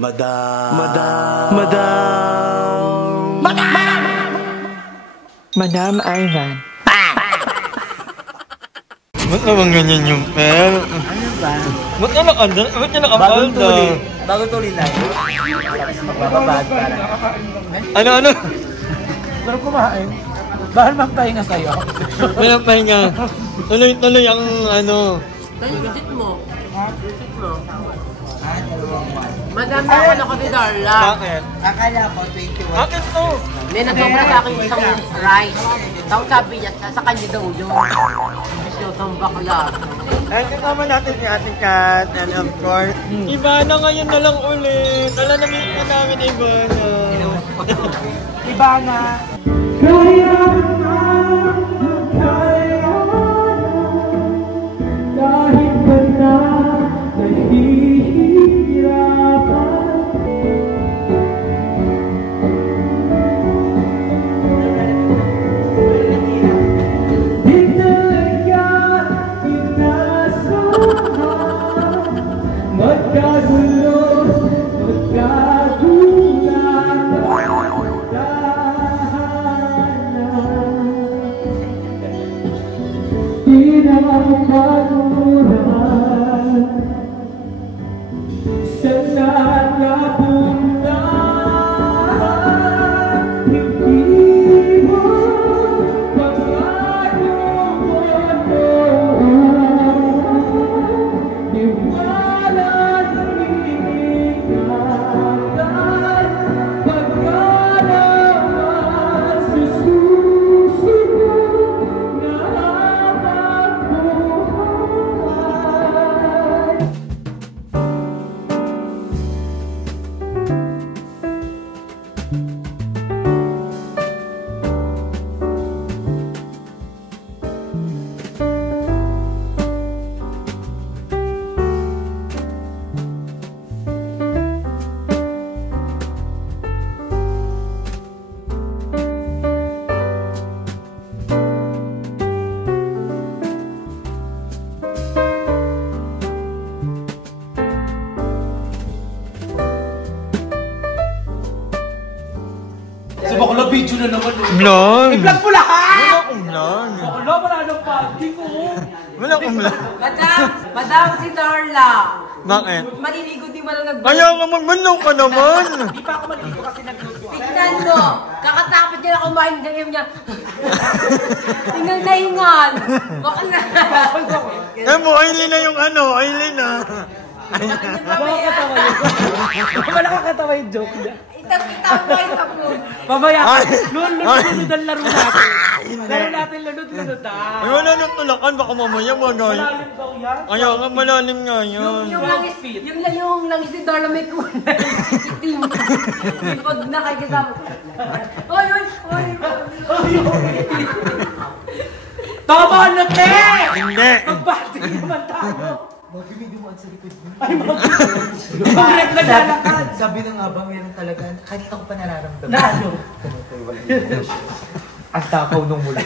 Madam. Madam Ivan. Ba't naman ganyan yung pel? Ano ba? Ba't niya nakanda? Ba't niya nakapalda? Bagong tuloy lang. Tapos magbababad para. Ano? Pero kumain. Bahal magpahinga sa'yo. May pahinga. Tuloy-tuloy ang ano. Visit mo. Visit mo. Madami Madami ako ni Darla. Bakit? Akala ko 21. Bakit to? May nagsobra sa akin isang rice. Tapos sabi niya, sa kanya daw yun. Isang bakla. Ay, kasama natin si Ate Kat. And of course, Ivana ngayon na lang ulit. Alam namin na namin Ivana. Ivana. Kahit ba na nahihirapan. Di talaga inasahan. Magkagulo, magkagulan. Di na makagulan sa nakapuntahan. Hindi mo pagkakuluan noon. Iwanan iningatan pagkaraman sa susunod na habang buhay. Sa bakla video na naman eh. Vlog. I-vlog mo lahat! Wala akong vlog. Bakla, wala nang pagi ko. Wala akong vlog. Madam si Darla. Bakit? Maliligo di mo lang nag- Ayaw nga magmanaw ka naman. Di pa ako maliligo kasi nagluto. Tignan mo. Kakatapos niya na kumain ng game niya. Tingnan na hingal. Bakla. Eh mo, Aileen na yung ano, Aileen na. Nakakatawa yun. Wala nakakatawa yung joke niya. Itang-itang mo yung tapon. Mamaya, Ay. lunod ang laro natin. Laro natin, lunod Ay, wala nang tulakan, baka mamaya magayon. Malalim daw yan. Ayaw nga, malalim nga yun. Yung langis ni Darla may kulay. Itim. Pag nakikita mo. Oy! Tama na, te! Hindi. Magbati naman tayo. Mag-video mo sa likod mo. Ay, mag-rep naglalakad. Sabi na nga ba, meron talaga, kanina ko pa nararamdaman. Na ano? Ang takaw nung mula.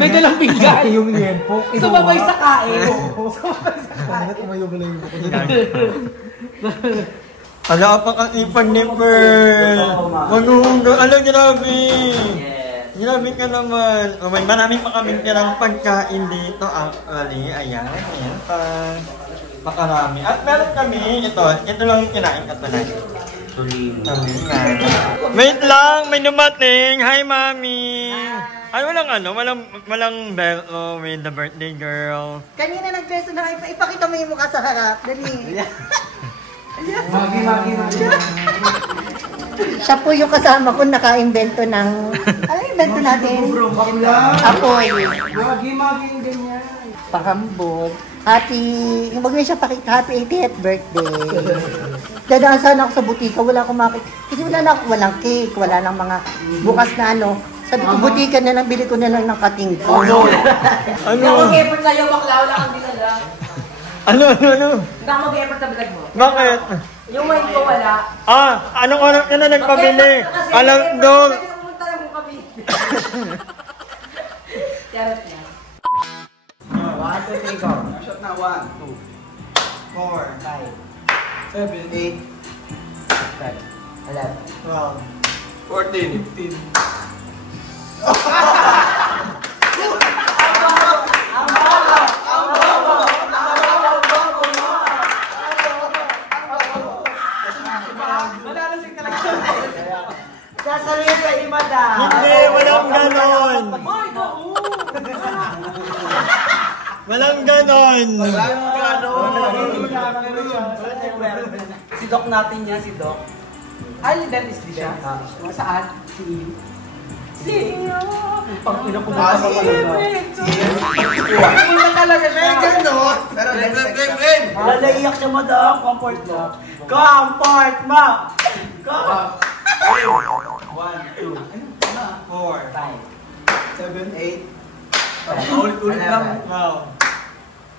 May dalang bigay. Yung liempo. Sumabay sa kain. Sumabay sa kain. Bakit tumayo ba lang yung buko niya? Ala pa kang ipag ni Pearl. Manuhungga. Ala, grabe. Grabe ka naman. Oh, may maraming pa kaming tirang pagkain dito. Actually, ayan pa. Makarami. At meron kami, ito lang yung kinain ka tonight. Tulingan. Wait lang, may dumating. Hi, Mami. Ay, walang bell. Oh, with the birthday girl. Kanina nag-dress na kayo. Ipakita mo yung mukha sa harap. Dali. Magi. Siya po yung kasama ko naka-invento ng... Ano yung invento natin? Apoy. Magi yung ganyan. Pahambog. Yung bagay siya pakita, happy 80th birthday. Dadaan sana ako sa butika, wala akong makita. Kasi walang cake, wala nang mga bukas na ano. Sabi ko, butika na lang, bili ko na lang ng kating ko. Ano? Ako mag-effort sa'yo, bakla. Wala kang dinala. Ano? Hindi ako mag-effort sa vlog mo. Bakit? Yung wine ko wala. Anong oras ka na nagpabili? Alam ko. Kasi pumunta lang mo kami. Charot na. 1, 2, 3, go. Shot na 1, 2, 4, 5, 7, 8, 11. 12, 14. 15. Sasabihin sa iba da. Hindi, walang ganon. Walang ganon. Si Doc natin yan, si Doc. Ay, dentist din siya. Saan? Si... Pang pinapumunta sa Hindi na talaga siya. Ganon. Pero Naiyak siya mo daw. Comfort mo. Comfort mo! Comfort! 1, 2, 4, 7, 8, ulit-ulit lang.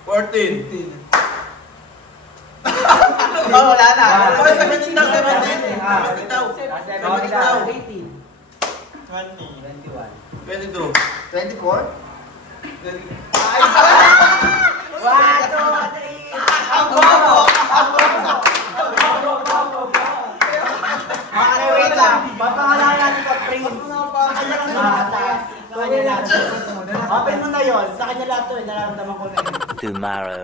14. 15. Wala na. 17 daw, 17. 17 daw. 17 daw. 18. 20. 21. 22. 24? Wait lang. Papangalanan natin ito, Prince. Sa kanya lang lahat. Sa kanya lahat. Open mo na yun. Sa kanya lahat ito. Nararamdaman ko na yun. Tomorrow.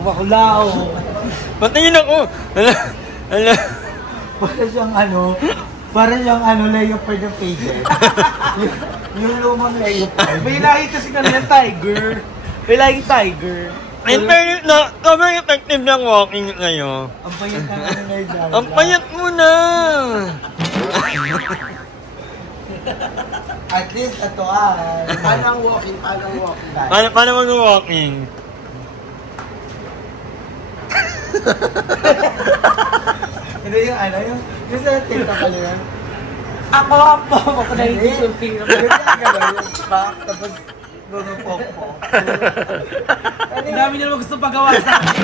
Makulao. Patingin ako. Hala. Para siyang Leopard ng pager. yung lumang Leopard. May lahi kasi kanina tiger. May lahi tiger. In fairness na, sobrang effective ng walking ngayon. Ang payat na Nerd. Ang payat mo na! At least ito paano ang walking? Paano mag-walking? Hindi yung sa TikTok ka nila. Ako na hindi yung finger. Yung back, tapos po. Ang dami nila gusto pagawa sa akin.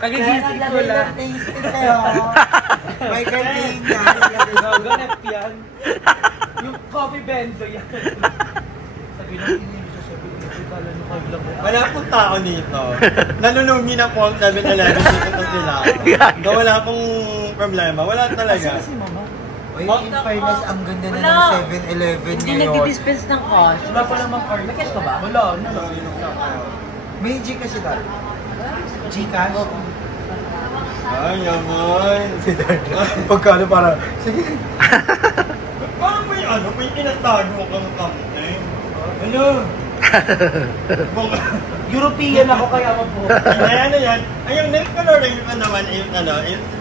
Kagigising ko lang. May kanina. Ganap yan. Yung coffee bento yan. Sabi lang, hindi siya sabi. Wala pong tao dito. Nalulugi na po ang 7-Eleven dito sila. Wala pong problema. Wala talaga. Uy, in fairness, ang ganda na ng 7-Eleven Hindi ngayon. nag-dispense ng cash. Wala pa namang card. May cash ka ba? Wala. May Gcash ito. Gcash? Ay, yaman. Pagkano para... Sige. Parang may tinatago kang kamay. Ano? European ako kaya po. Ano yan? Ay, yung nail coloring ko naman,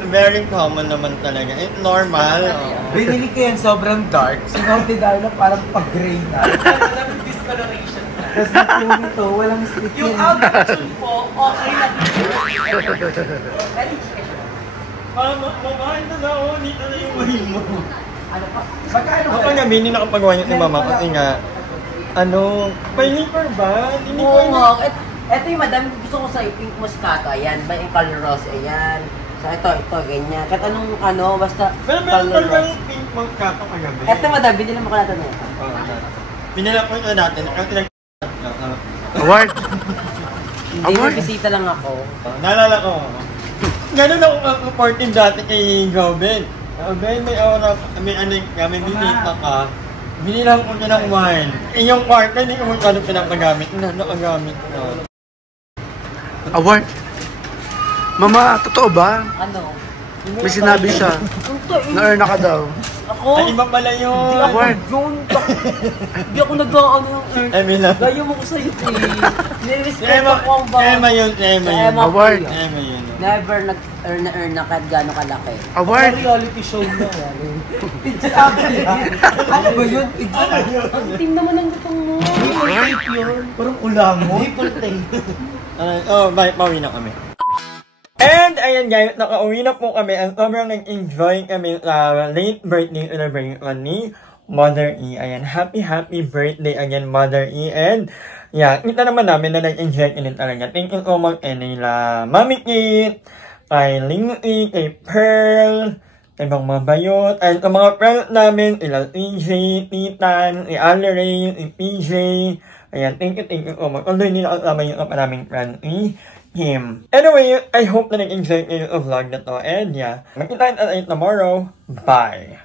very common naman talaga. Normal. Binili ko yan sobrang dark. Sinunod dahil na parang pag-gray na. Discoloration. Tapos natin ito, walang stick Yung yun. outfit po, okay na. Mamahin na na, oh. Dito na yung way mo. Ano pa? Magkano ba? Kapag gabi, hindi nakapagawa niyo ni mama kasi nga, paper ba? Hindi ko Oo nga. Ito yung madami gusto ko sa pink moscato. Ayan, ba yung color rose? Ayan. So ito, ganyan. Kahit anong, basta Pero color meron rose. pink moscato kagabi. Ito madami, hindi naman kalata na ito. Binila ko ito dati. Award. Hindi, may bisita lang ako. Naalala ko. Ganun ako supportive dati kay Gobin. Ben, may aura, may binita ka. Binilang ko niya ng wine. Yung kwarto, hindi ko mo kano pinakagamit. Nakagamit ko. Award. Mama, totoo ba? Ano? May sinabi siya. Na-earn ka daw. Ako? Ay, iba pala yun. Award. Hindi ako nag-ano ng earn. Emila. Gaya mo ko sa'yo eh. Nirespect ako ang bawat. Emma yun. Award. Emma yun. Never nag-earn na earn na kahit gano'ng kalaki. Award. Reality show na. Ano ba yun? Ang team naman ng gutong mo. Nipple tape yun. Parang ulango. Nipple tape. Pauwi na kami. And ayan guys, nakauwi na po kami at sobrang nag-enjoy kami sa late birthday celebration ni Mother E. Ayan, happy birthday again Mother E. And yeah, kita naman namin na nag-enjoy ulit talaga. Thank you so much nila Mami Kate, kay Lingy, kay Pearl, kay mga bayot, and sa mga friends namin, sila TJ, Titan, si Allery, si PJ. Ayan, thank you so much. Although hindi na kasama yung maraming friends him. Anyway, I hope na nag-enjoy kayo yung vlog na to. And yeah, magkita tayo tomorrow. Bye!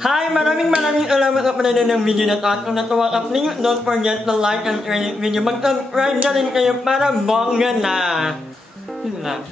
Hi! Maraming salamat sa panonood ng video na to. At kung natuwa ka, please don't forget to like and share this video. Mag-subscribe na rin kayo para bongga na! Yun na.